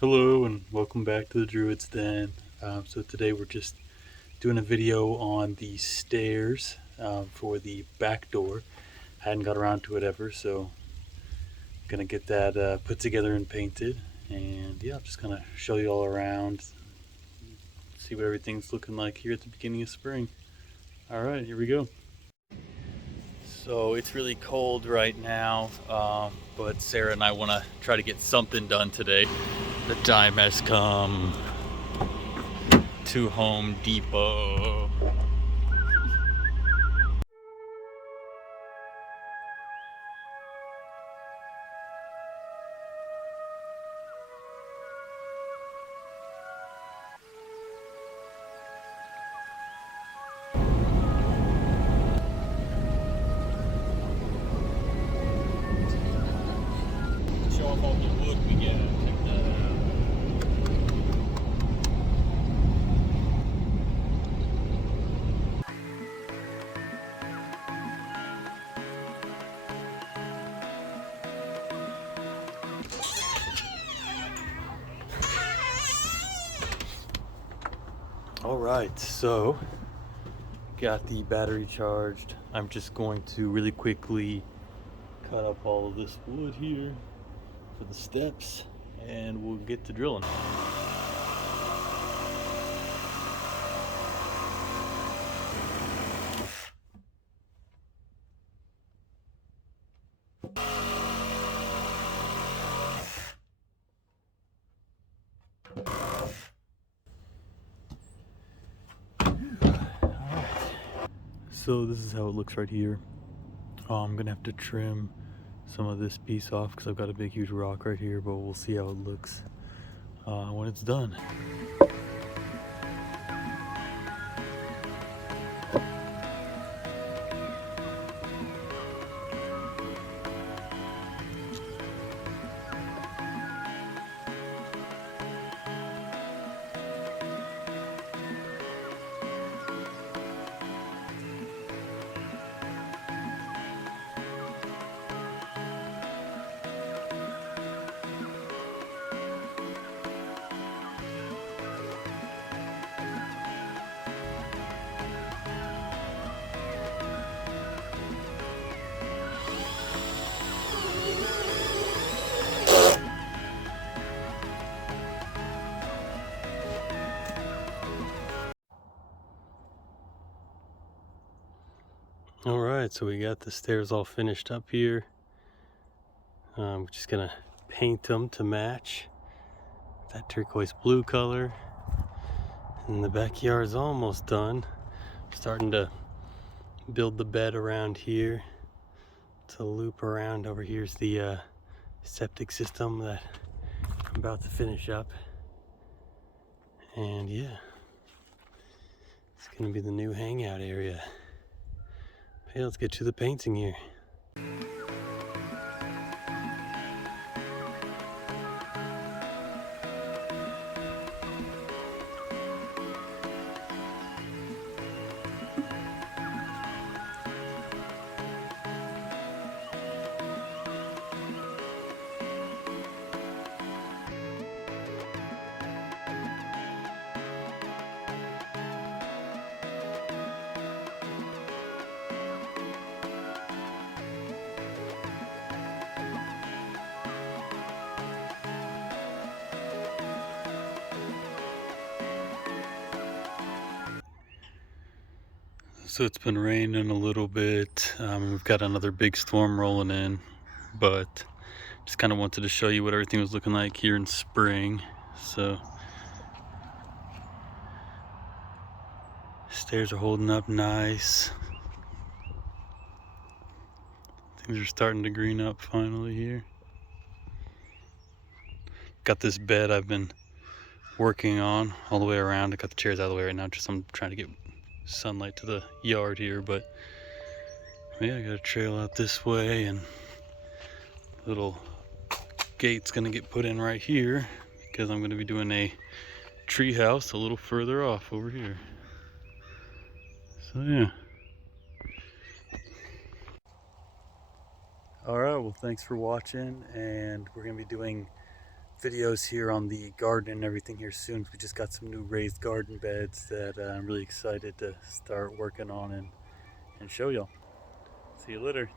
Hello and welcome back to the Druid's Den. So today we're just doing a video on the stairs for the back door. I hadn't got around to it ever, so I'm gonna get that put together and painted. And yeah, I'm just gonna show you all around, see what everything's looking like here at the beginning of spring. All right, here we go. So it's really cold right now, but Sarah and I want to try to get something done today. The time has come to Home Depot. Show off all the wood we get. Check that out. All right, so got the battery charged. I'm just going to really quickly cut up all of this wood here for the steps and we'll get to drilling. So this is how it looks right here. I'm gonna have to trim some of this piece off because I've got a big huge rock right here, but we'll see how it looks when it's done. All right, so we got the stairs all finished up here. We're just gonna paint them to match that turquoise blue color. And the backyard is almost done. Starting to build the bed around here to loop around. Over here's the septic system that I'm about to finish up. And yeah, it's gonna be the new hangout area. Hey, let's get to the painting here. So it's been raining a little bit. We've got another big storm rolling in, but just kind of wanted to show you what everything was looking like here in spring. So stairs are holding up nice. Things are starting to green up finally here. Got this bed I've been working on all the way around. I got the chairs out of the way right now, just I'm trying to get sunlight to the yard here, but yeah, I got a trail out this way and little gate's gonna get put in right here because I'm gonna be doing a tree house a little further off over here. So yeah. All right, well, thanks for watching, and we're gonna be doing videos here on the garden and everything here soon. We just got some new raised garden beds that I'm really excited to start working on and show y'all. See you later.